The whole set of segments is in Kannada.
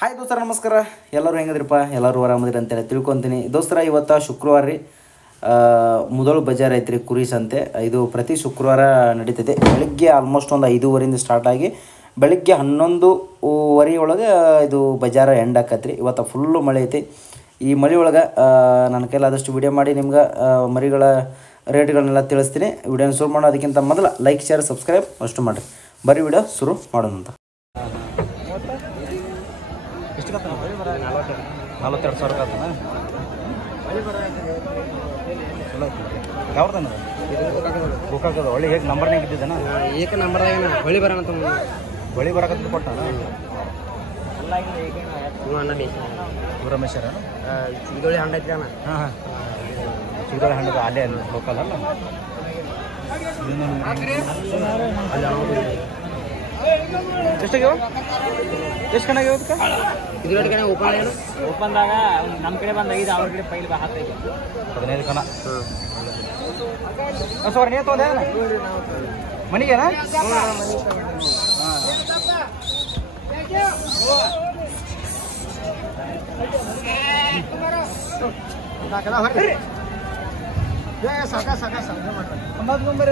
ಹಾಯ್ ದೋಸ್ತರ ನಮಸ್ಕಾರ. ಎಲ್ಲರೂ ಹೆಂಗದ್ರಪ್ಪ? ಎಲ್ಲರೂ ಆರಾಮದಿರಿ ಅಂತೇಳಿ ತಿಳ್ಕೊತೀನಿ. ದೋಸ್ತರ ಇವತ್ತು ಶುಕ್ರವಾರ ರೀ, ಮುದೋಳು ಬಜಾರ್ ಐತ್ರಿ, ಕುರಿ ಸಂತೆ. ಇದು ಪ್ರತಿ ಶುಕ್ರವಾರ ನಡೀತದೆ. ಬೆಳಗ್ಗೆ ಆಲ್ಮೋಸ್ಟ್ ಒಂದು 5:30 ಸ್ಟಾರ್ಟ್ ಆಗಿ ಬೆಳಗ್ಗೆ 11:30 ಒಳಗೆ ಇದು ಬಜಾರ ಎಂಡ್ ಆಕತ್ರಿ. ಇವತ್ತು ಫುಲ್ಲು ಮಳೆ ಐತಿ. ಈ ಮಳೆ ಒಳಗೆ ನನ್ನ ಕೈಲಾದಷ್ಟು ವಿಡಿಯೋ ಮಾಡಿ ನಿಮ್ಗೆ ಮರಿಗಳ ರೇಟ್ಗಳನ್ನೆಲ್ಲ ತಿಳಿಸ್ತೀನಿ. ವಿಡಿಯೋನ ಶುರು ಮಾಡೋದಕ್ಕಿಂತ ಮೊದಲು ಲೈಕ್, ಶೇರ್, ಸಬ್ಸ್ಕ್ರೈಬ್ ಅಷ್ಟು ಮಾಡಿರಿ. ಬರೀ ವಿಡಿಯೋ ಶುರು ಮಾಡೋಣ ಅಂತ. 42,000 ಆತನ. ಯಾವ್ದು ಗೋಕಾಕದ ಒಳ್ಳೆ ಹೇಗೆ ನಂಬರ್ನಾಗ ಇದ್ದಿದ್ದಾನ? ಏಕ ನಂಬರ್ದಾಗ ಹೊಳಿ ಬರೋಣ ಹೊಳಿ ಬರಕತ್ತು ಕೊಟ್ಟಾನ. ರಮೇಶರ ಇದೊಳ್ಳೆ ಹಂಡ ಐತಿ ಅಣ್ಣ. ಹಾಂ ಹಾಂ, ಸಿಗದೊಳ್ಳೆ ಹಣ್ಣದ ಅಲ್ಲೇ ಲೋಕಲ್ ಅಲ್ಲ. ಎಷ್ಟಾಗ್ಯಾವ? ಎಷ್ಟು ಕಣಾಗ್ಯಾವ? ಇದರೊಳಗೆ ಕಣ ಓಪನ್ ಏನು ಓಪನ್ದಾಗ ನಮ್ಮ ಕಡೆ ಬಂದಾಗಿದೆ, ಅವ್ರ ಕಡೆ ಪೈಲ್ ಹಾಕೈತಿ. 15 ಕಣ. ಸೋರ್ ನೀ ತೊಂದೆ ಮನಿಗೇನ? ಸಾಕ ಸಾಕ ಸಾಕ ನಂಬರ್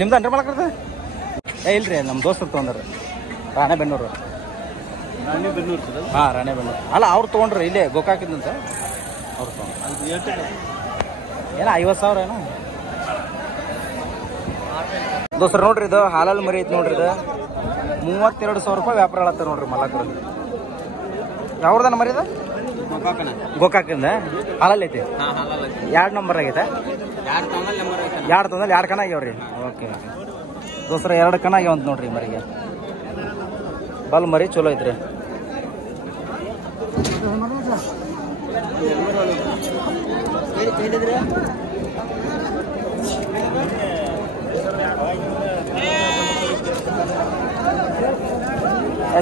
ನಿಮ್ದು ಅಂಡ್ರ ಮಾಡಕತ್ತ? ಇಲ್ರಿ, ನಮ್ಮ ದೋಸ್ತರು ತೊಗೊಂಡ್ರ ರಾಣೆಬೆನ್ನೂರು. ಹಾಂ, ರಾಣೆಬೆನ್ನೂರು ಅಲ್ಲ, ಅವ್ರು ತೊಗೊಂಡ್ರಿ ಇಲ್ಲೇ ಗೋಕಾಕಿದಂತ. ಅವ್ರು ತೊಗೊಂಡ್ರು ಏನೋ 50,000 ಏನೋ. ದೋಸ್ತರು ನೋಡ್ರಿ, ಇದು ಹಾಲಲ್ಲಿ ಮರಿ ಐತಿ ನೋಡ್ರಿ. ಇದು 32,000 ರೂಪಾಯಿ ವ್ಯಾಪಾರ ಹೇಳತ್ತಾರ ನೋಡ್ರಿ ಮಲ್ಲಕರಲ್ಲಿ. ಯಾವ್ದನ ಮರಿ ಇದು? ಗೋಕಾಕಿಂದ ಹಾಲಲ್ಲಿ ಐತಿ. 2 ನಂಬರ್ ಆಗೈತೆ. 2 ತೊಂದಲ್ಲಿ 2 ಕಣ ಆಗ್ಯಾವ್ರಿ. ಓಕೆ ದೋಸ್ತರ 2 ಕಣ ಆಗ್ಯಾವಂತ ನೋಡ್ರಿ ಮರಿಗೆ. ಬಲ್ ಮರಿ ಚಲೋ ಐತ್ರಿ.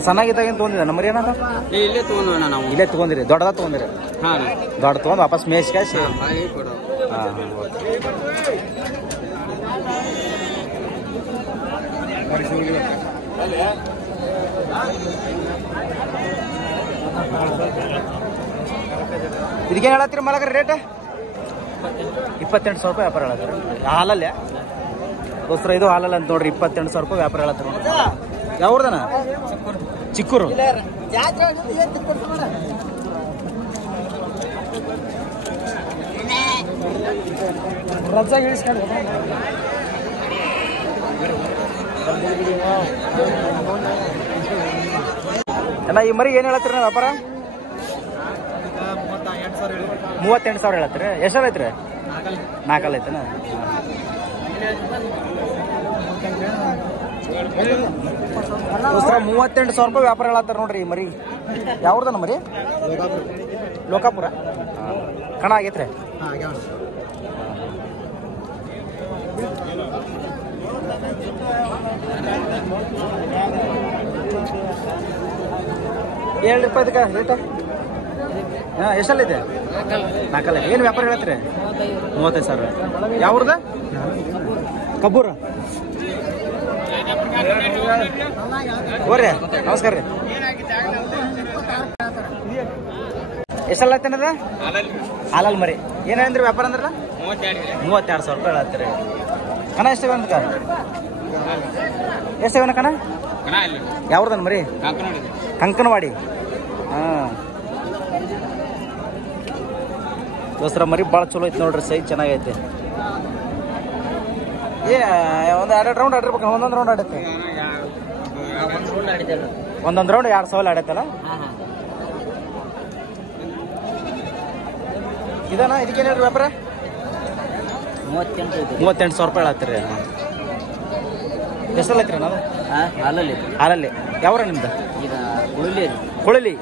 ಚೆನ್ನಾಗಿದ್ದಾಗ ಏನು ತೊಗೊಂಡಿದ್ದ ಮರಿ? ಏನಂತ ಇಲ್ಲೇ ತಗೊಂಡ್ವಣ್ಣ ನಾವು. ಇಲ್ಲೇ ತೊಗೊಂಡಿರಿ? ದೊಡ್ಡದ ತೊಗೊಂಡಿರಿ? ಹಾಂ, ದೊಡ್ಡ ತೊಗೊಂಡು ವಾಪಸ್ ಮೇಸ್ ಕ್ಯಾಶ್. ಹಾಂ, ಇದಕ್ಕೇನು ಹೇಳತ್ತೀರಿ ಮಲಗ್ರಿ ರೇಟ್? 28,000 ರೂಪಾಯಿ ವ್ಯಾಪಾರ ಹೇಳತ್ತೀರ ಹಾಲಲ್ಲೇ ದೋಸ್ತರ? ಇದು ಹಾಲಲ್ಲ ಅಂತ ನೋಡ್ರಿ. 28,000 ರೂಪಾಯಿ ವ್ಯಾಪಾರ ಹೇಳತ್ತೀರ. ಯಾವ್ದನ? ಚಿಕ್ಕೂರು. ಅಲ್ಲ, ಈ ಮರಿ ಏನು ಹೇಳತ್ತೀರಿ ವ್ಯಾಪಾರ? 38,000 ಹೇಳತ್ತೀರಿ. ಎಷ್ಟಲ್ಲ ಐತ್ರಿ? 4 ಐತನ. ದೋಸ್ತರ 38,000 ರೂಪಾಯಿ ವ್ಯಾಪಾರ ಹೇಳತ್ತಾರ ನೋಡ್ರಿ ಈ ಮರಿ. ಯಾವ್ದನ ಮರಿ? ಲೋಕಾಪುರ. ಕಣ ಆಗೈತ್ರಿ? ₹7 ಇದಕ್ಕೆ ರೇಟ? ಹಾಂ, ಎಷ್ಟಲ್ಲ ಐತೆ? 4 ಏನು ವ್ಯಾಪಾರ ಹೇಳತ್ತೀರಿ? 35,000. ಯಾವ್ರದ? ಕಬ್ಬೂರ. ಹೋರ್ರಿ, ನಮಸ್ಕಾರ ರೀ. ಎಷ್ಟಲ್ಲ ಐತೇನದ? ಹಾಲಲ್ಲಿ ಮರಿ. ಏನು ಹೇಳಿದ್ರಿ ವ್ಯಾಪಾರ ಅಂದ್ರಲ್ಲ? 32,000 ರೂಪಾಯಿ ಹೇಳತ್ತೀರಿ. ಕಣ ಎಷ್ಟಿವೆ ಅಂತ? ಎಷ್ಟಿವೆ ಕಣ? ಯಾವ್ದನ್ ಮರಿ? ಕಂಕನವಾಡಿ. ಹಾಂ ದೋಸ್ತರ ಮರಿ ಭಾಳ ಚಲೋ ಐತಿ ನೋಡ್ರಿ. ಸೈಜ್ ಚೆನ್ನಾಗೈತೆ. ಒಂದು 2 ರೌಂಡ್ ಆಡಿರ್ಬೇಕು. ಒಂದೊಂದು ರೌಂಡ್ ಆಡೈತೆ. ಒಂದೊಂದು ರೌಂಡ್ 2,000 ಆಡೈತಲ್ಲ? ಇದನ್ನ ಇದಕ್ಕೇನು ಹೇಳ್ರಿ ವ್ಯಾಪಾರ? 38,000 ರೂಪಾಯಿ ಹೇಳತ್ತೀರಿ. ಎಷ್ಟಲ್ಲ ಐತ್ರಿ ನಾವು? ಹಾಲಲ್ಲಿ. ಯಾವ್ರ ನಿಮ್ದು? ಕೊಳಲಿ.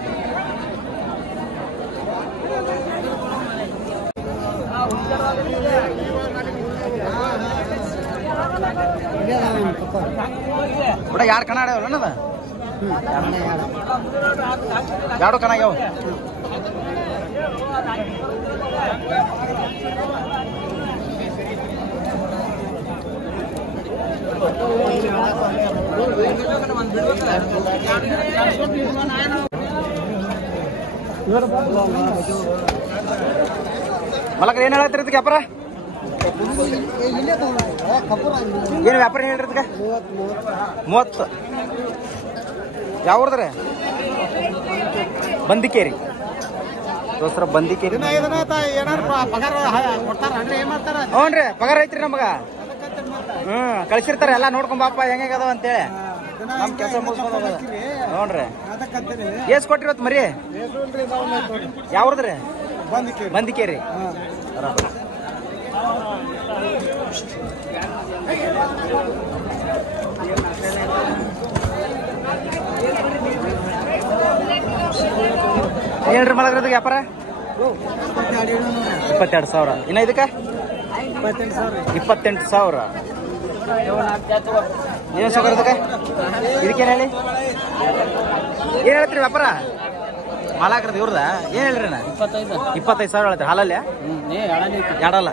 ಬಡ 2 ಕಣ ಆಡ್ಯಾವಲ್ಲ ಅನ್ನದ? ಎರಡು ಕಣ ಆಗ್ಯಾವ. ಮಲಕ ಏನು ಹೇಳತ್ತೀರಿ ಇದಕ್ಕೆ ವ್ಯಾಪಾರ? ಏನು ವ್ಯಾಪಾರ ಹೇಳ್ರಿ ಇದಕ್ಕೆ? 30. ಯಾವ್ರದ್ರಿ? ಬಂದಿಕೇರಿ ದೋಸ್ತರ, ಬಂದಿಕೇರಿ. ಹ್ಞೂ ರೀ, ಪಗಾರ ಐತ್ರಿ ನಮಗ. ಕಳ್ಸಿರ್ತಾರೆ ಎಲ್ಲ ನೋಡ್ಕೊಂಬಪ್ಪ ಹೆಂಗದಾವ ಅಂತೇಳಿ ನಮ್ ಕೆಲಸ ಮುಗಿಸ್ಕೊಂಡು ಹೋಗೋದು. ನೋಡ್ರಿ ಎಸ್ ಕೊಟ್ಟಿರತ್ ಮರಿ? ಯಾವ್ರದ್ರಿ? ಬಂದಿಕೇರಿ. ಹೇಳ್ರಿ ಮಲಗ್ರದ ವ್ಯಾಪಾರ? 22,000. ಇನ್ನ ಇದಕ್ಕೆ 28,000. ಏನು ಸೌಕರ್ಯದಕ್ಕೆ? ಇದಕ್ಕೇನು ಹೇಳಿ? ಏನು ಹೇಳ್ತೀರಿ ವ್ಯಾಪಾರ? ಮಾಲಾಕ್ರದ ಇವ್ರದ ಏನು ಹೇಳ್ರಿ? 25,000 ಹೇಳ್ತೀರಿ. ಹಾಲಲ್ಲಿ ಎರಡಲ್ಲ.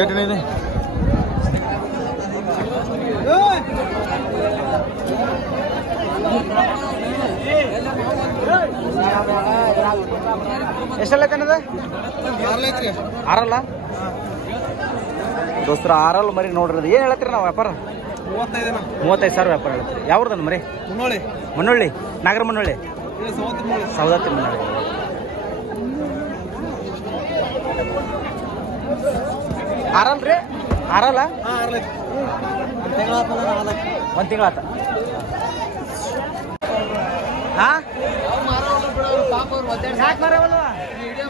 ಏನಿದೆ? ಎಷ್ಟಲ್ಲ ಐತನದ? 6 ದೋಸ್ತರ, 6 ಮರಿ ನೋಡ್ರಿ. ಏನ್ ಹೇಳತ್ತೀರಿ ನಾವು ವ್ಯಾಪಾರ? 35,000 ವ್ಯಾಪಾರ ಹೇಳ್ತೀರಿ. ಯಾವ್ದನ್ನ ಮರಿ? ಮಣ್ಣೊಳ್ಳಿ, ನಾಗರ ಮಣ್ಣೊಳ್ಳಿ, ಸೌದತ್ತಿ ಮಣ್ಣೊಳ್ಳಿ. ಆರಲ್ರಿ? 6 1 ತಿಂಗಳಾತ. ಯಾಕೆ ಮಾರವಲ್ವ? ವಿಡಿಯೋ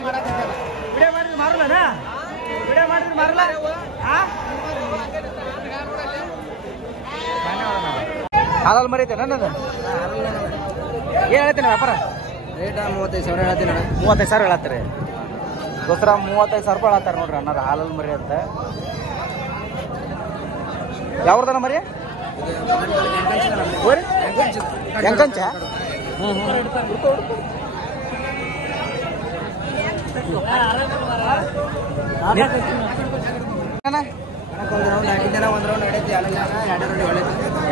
ಮಾಡಿದ್ರೆ ಮಾರಲ್ಲ? ವಿಡಿಯೋ ಮಾಡಿದ್ರೆ ಮಾರಲ್ಲ? ಹಾಲಲ್ಲಿ ಮರಿ ಐತೆ ನನ್ನದು. ಏನು ಹೇಳ್ತೀನಿ ವ್ಯಾಪಾರ ರೇಟ್? 35,000 ಹೇಳ್ತೀನಿ. 35,000 ಹೇಳತ್ತೀರಿ ದೋಸ್ತರ? 35,000 ರೂಪಾಯಿ ಹೇಳತ್ತಾರ ನೋಡ್ರಿ ಅನ್ನಾರ ಹಾಲಲ್ಲಿ ಮರಿ ಅಂತ. ಯಾವ್ದನ ಮರಿ? ಎಂಕಂಚ?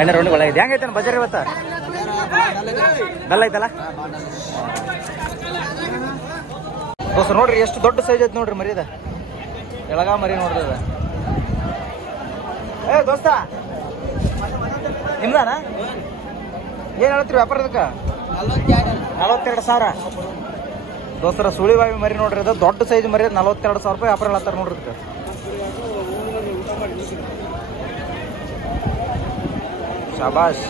ಎಣ್ಣೆ ರೌಂಡ್ ಒಳ್ಳೆ ಇದೆ. ಹೆಂಗೈತೆ ಬಜಾರ್ ಇವತ್ತ? ಡಲ್ ಐತಲ್ಲ ದೋಸ್ತ? ನೋಡ್ರಿ ಎಷ್ಟು ದೊಡ್ಡ ಸೈಜ್ ಐತೆ ನೋಡ್ರಿ ಮರಿ. ಅದ ಎಳಗ ಮರಿ ನೋಡ್ರಿ. ಅದ ಏ ದೋಸ್ತ ನಿಮ್ದಾನ? ಏನ್ ಹೇಳ್ತೀರಿ ವ್ಯಾಪಾರ ಇದಕ್ಕ? 42,000 ದೋಸ್ತರ. ಸುಳಿಬಾವಿ ಮರಿ ನೋಡ್ರಿ. ಅದು ದೊಡ್ಡ ಸೈಜ್ ಮರಿ. 42,000 ರೂಪಾಯಿ ವ್ಯಾಪಾರ ಹೇಳತ್ತಾರ ನೋಡ್ರಿ ಇದಕ್ಕೆ. ಶಾಬಾಷ್.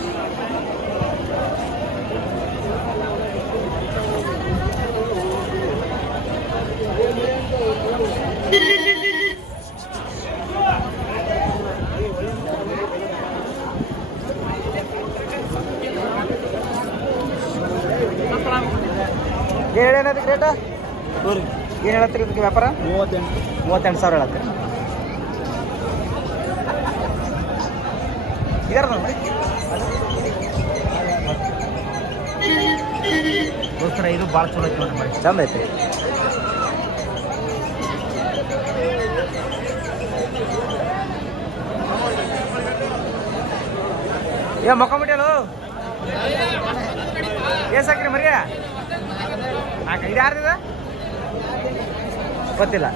ಏನದಕ್ಕೆ ರೇಟ? ಏನು ಹೇಳತ್ತೀರಿ ಇದಕ್ಕೆ ವ್ಯಾಪಾರ? 38,000 ಹೇಳತ್ತೀರಿ. ದೋಸ್ತರ ಇದು ಭಾಳ ಚಲೋ ಐತಿ ನೋಡ್ರಿ. ಚಂದ ಐತಿ. ಏ ಮೊಕ್ಕಬಿಟ್ಟಲು ಏಸಾಕ್ರಿ ಮರಿಯ? 4 5 ಯಾರ್ದಿದ ಗೊತ್ತಿಲ್ಲ.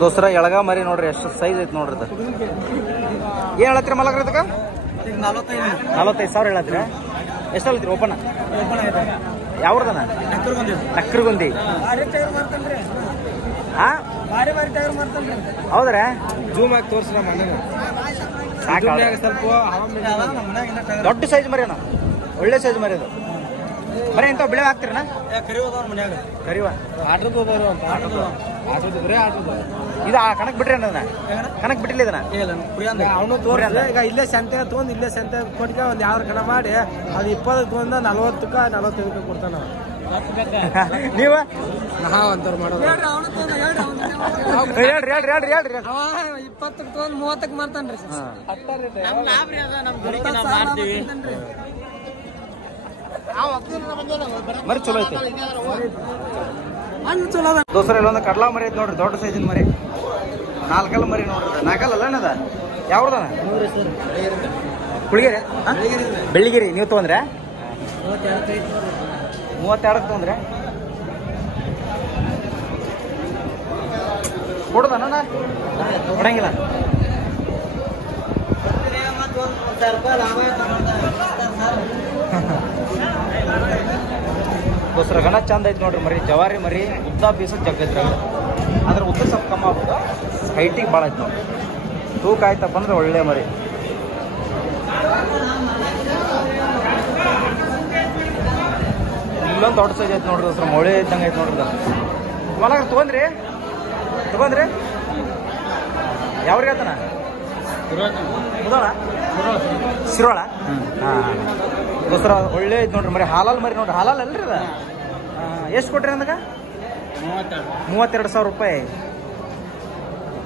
ದೋಸ್ತರ ಎಳಗ ಮರಿ ನೋಡ್ರಿ ಎಷ್ಟು ಸೈಜ್ ಐತಿ ನೋಡ್ರಿ. ಅದು ಏನ್ ಹೇಳತ್ತೀರಿ ಮಲಗ್ರಿ ಇದಕ್ಕ? 45,000 ಹೇಳತ್ತೀರ? ಎಷ್ಟು ಹೇಳತ್ತೀರಿ ಓಪನ್? ಯಾವ್ದನ? ಟಕ್ಕರ್ಗುಂದಿ. ಹೌದ್ರಾ? ಜೂಮ್ ಆಗಿ ತೋರ್ಸ್ರ ಮನೇನು ಸ್ವಲ್ಪ ದೊಡ್ಡ ಸೈಜ್ ಮರಿ ಅಣ್ಣ. ಒಳ್ಳೆ ಸೈಜ್ ಮರಿ ಅದು. ಬರೀ ಇಂಥ ಬೆಳೆ ಹಾಕ್ತಿರಣ್ಣ? ಕರಿವ ಇದು ಕಣಕ್ ಬಿಟ್ರಿ ಅನ್ನೋದನ್ನ? ಕಣಕ್ ಬಿಟ್ಟಿಲ್ಲ ಇದನ್ನ? ಅವನು ತೋರಿಸ. ಈಗ ಇಲ್ಲೇ ಸಂತೆ ತೊಗೊಂಡು ಇಲ್ಲೇ ಸಂತೆ ಕೊಟ್ಟ ಒಂದು ಯಾವ ಕಣ ಮಾಡಿ ಅದು 20 ತೊಗೊಂಡ 40ಕ್ಕೆ 45 ಕೊಡ್ತಾನ. ನೀವ ಅಂತವ್ರು ಮಾಡೋದು ಹೇಳ್ರಿ ಹೇಳ್ರಿ ಹೇಳ್ರಿ ಹೇಳ್ರಿ. 20ಕ್ಕೆ ತೊಗೊಂಡ್ 30ಕ್ಕೆ ಮಾರ್ತಾನ್ರಿ. ಮರಿ ಚಲೋ ಐತಿ ದೋಸ್ರ. ಇಲ್ಲೊಂದು ಕಡ್ಲಾ ಮರಿ ಐತಿ ನೋಡ್ರಿ, ದೊಡ್ಡ ಸೈಜಿನ ಮರಿ. 4 ಮರಿ ನೋಡ್ರಿ. 4 ಅಲ್ಲ ಯಾವ್ದನ? ಹುಳಿಗೆರೆ ಬೆಳ್ಳಿಗಿರಿ. ನೀವು ತೊಗೊಂಡ್ರೆ 32 ತೊಗೊಂಡ್ರೆ ಕೊಡೋದಣ್ಣ? ಕೊಡಂಗಿಲ್ಲ. ದೋಸ್ರ ಗಣ ಚಂದ ಐತಿ ನೋಡ್ರಿ ಮರಿ. ಜವಾರಿ ಮರಿ ಉದ್ದ ಬೀಸೋದು ಜಗ್ಗೈತ್ರಿ. ಅದ್ರ ಉದ್ದ ಸ್ವಲ್ಪ ಕಮ್ಮಿ ಆಗ್ಬಿಟ್ಟು ಹೈಟಿಗೆ ಭಾಳ ಐತಿ ನೋಡ್ರಿ. ತೂಕ ಆಯ್ತಪ್ಪ ಅಂದ್ರೆ ಒಳ್ಳೆ ಮರಿ. ಇಲ್ಲೊಂದು ದೊಡ್ಡ ಸೈಜ್ ಐತಿ ನೋಡ್ರಿ ದೋಸ್ರ. ಮೊಳೆ ಇದ್ದಂಗೆ ಐತಿ ನೋಡ್ರಿ. ಮಲಗ ತೊಗೊಂಡ್ರಿ ಯಾವ್ರಿಗೆ ಆತನ? ಮುದೋಳ ಶಿರೋಳ. ಹಾಂ ದೋಸ್ರ ಒಳ್ಳೆ ಐತಿ ನೋಡ್ರಿ ಮರಿ. ಹಾಲಲ್ಲಿ ಮರಿ ನೋಡ್ರಿ. ಹಾಲಲ್ಲಿ ಅಲ್ರಿ ಅದ. ಎಷ್ಟು ಕೊಟ್ರಿ ಅಂದಾಗ? 32,000 ರೂಪಾಯಿ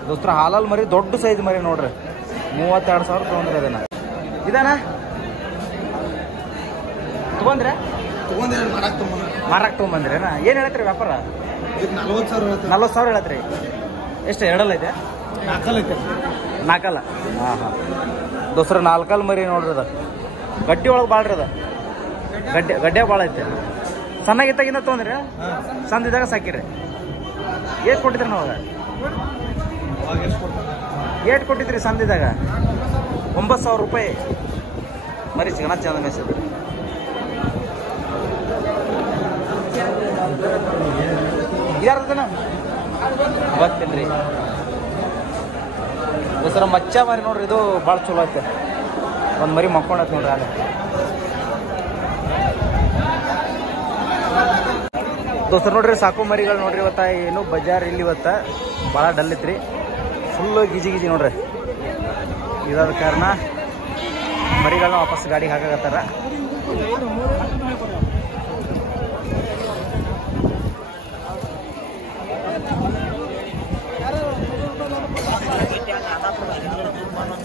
ದೋಸ್ರ. ಹಾಲಲ್ಲಿ ಮರಿ ದೊಡ್ಡ ಸೈಜ್ ಮರಿ ನೋಡ್ರಿ. 32,000 ತೊಗೊಂಡ್ರಿ. ಅದನ್ನ ಇದಾನ ತೊಗೊಂಡ್ರೆ ಮಾರಾಕ್ ತೊಗೊಂಬಂದ್ರೇನ? ಏನು ಹೇಳತ್ರಿ ವ್ಯಾಪಾರ? 40,000 ಹೇಳತ್ರಿ. ಎಷ್ಟು ಎರಡಲ್ಲ ಐತೆ? 4 ಹಾಂ ಹಾಂ ದೋಸ್ರ 4 ಮರಿ ನೋಡ್ರಿ. ಅದ ಗಡ್ಡಿ ಒಳಗೆ ಭಾಳ ರೀ. ಅದ ಗಡ್ಡೆ ಭಾಳ ಐತೆ. ಸಣ್ಣಗಿದ್ದಾಗಿಂದ ತೊಗೊಂಡ್ರಿ? ಸಂದಿದ್ದಾಗ ಸಾಕಿರಿ. ಏಟ್ ಕೊಟ್ಟಿದ್ರಿ ನಾವಾಗ? ಏಟ್ ಕೊಟ್ಟಿದ್ರಿ ಸಂದಿದ್ದಾಗ? 9,000 ರೂಪಾಯಿ ಮರಿ. ಸಿಗಣ ಚಂದ ಮೆಸೇಜ್. ಯಾರ್ದನ ಗೊತ್ತಿಲ್ರಿ ದೋಸ್ರ. ಮಚ್ಚ ಮರಿ ನೋಡ್ರಿ. ಇದು ಭಾಳ ಚಲೋ ಐತೆ. ಒಂದು ಮರಿ ಮಕ್ಕೊಂಡೈತೆ ನೋಡ್ರಿ. ಅಲ್ಲ ದೋಸ್ರ ನೋಡ್ರಿ ಸಾಕು ಮರಿಗಳು ನೋಡ್ರಿ. ಇವತ್ತ ಏನು ಬಜಾರ್ ಇಲ್ಲಿ ಇವತ್ತ ಭಾಳ ಡಲ್ ಐತ್ರಿ. ಫುಲ್ಲು ಗಿಜಿ ಗಿಜಿ ನೋಡ್ರಿ. ಇದಾದ ಕಾರಣ ಮರಿಗಳನ್ನ ವಾಪಸ್ ಗಾಡಿಗೆ ಹಾಕಾಕತ್ತಾರ.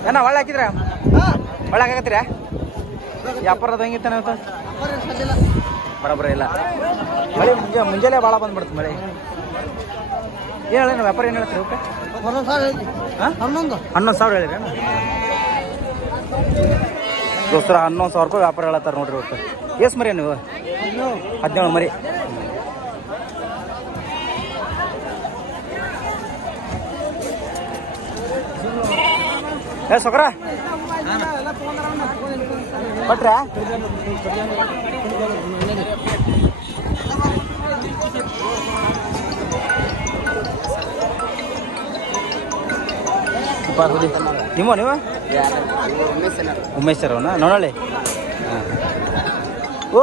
ಏನ ಒಳ್ಳೆ ಹಾಕಿದ್ರ? ಒಳ್ಳೆ ಹಾಕತ್ತೀರ? ವ್ಯಾಪಾರದ ಹೆಂಗಿತ್ತಾನೆ ಇವತ್ತು? ಬರೋಬ್ಬರ ಇಲ್ಲ. ಮಳೆ ಮುಂಜಾನೆ ಭಾಳ ಬಂದ್ಬಿಡ್ತು ಮಳೆ. ಏನು ಹೇಳಿ ವ್ಯಾಪಾರ ಏನು ಹೇಳ್ತೀರಿ? ಓಕೆ 11,000 ಹೇಳಿರಿ ದೋಸ್ತರ. 11,000 ರೂಪಾಯಿ ವ್ಯಾಪಾರ ಹೇಳತ್ತಾರ ನೋಡ್ರಿ ಇವತ್ತು. ಎಷ್ಟು ಮರಿ ನೀವು? 17 ಮರಿ. ಸೊಕರ ಕೊಟ್ರ? ನೀವು ಉಮೇಶ್ ಸರ್ ಅವನ ನೋಡಳಿ. ಓ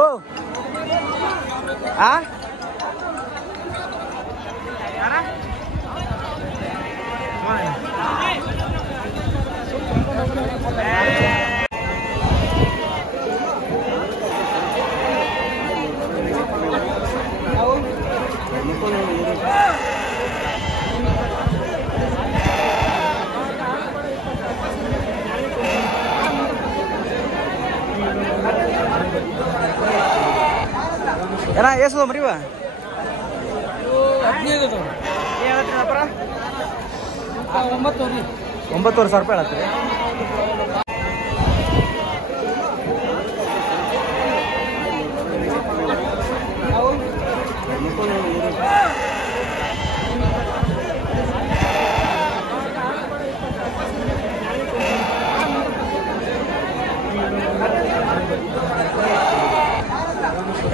ಆ ಏನ ಎಷ್ಟು ಮರಿವ? 9,000 ರೂಪಾಯಿ ಹೇಳತ್ರಿ.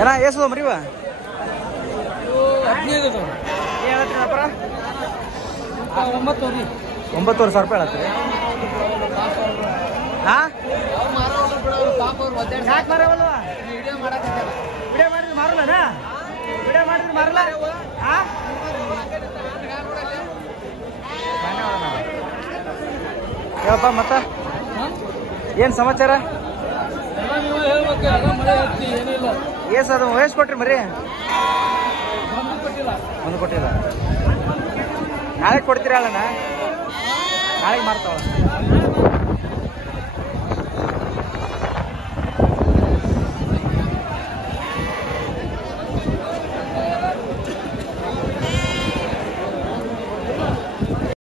ಏನ ಎಷ್ಟು ಮರಿವ? 9,000 ರೂಪಾಯಿ ಹೇಳತ್ರಿ. ಹಾಂ ಯಾಕೆ ಮಾರವಲ್ವ? ವಿಡಿಯೋ ಮಾಡಿದ್ರೆ ಮಾರಲ್ಲ? ವಿಡಿಯೋ ಮಾಡಿದ್ರೆ ಮಾರಲ್ಲ? ಹಾಂ ಹೇಳಪ್ಪ ಮತ್ತ ಏನು ಸಮಾಚಾರ? ಏಸ್ ಅದು ಎಷ್ಟು ಕೊಟ್ರಿ ಮರಿ? ಒಂದು ಕೊಟ್ಟಿಲ್ಲ. ನಾಳೆ ಕೊಡ್ತೀರಲ್ಲಣ್ಣ ನಾಳೆಗೆ ಮಾಡ್ತಾವಳ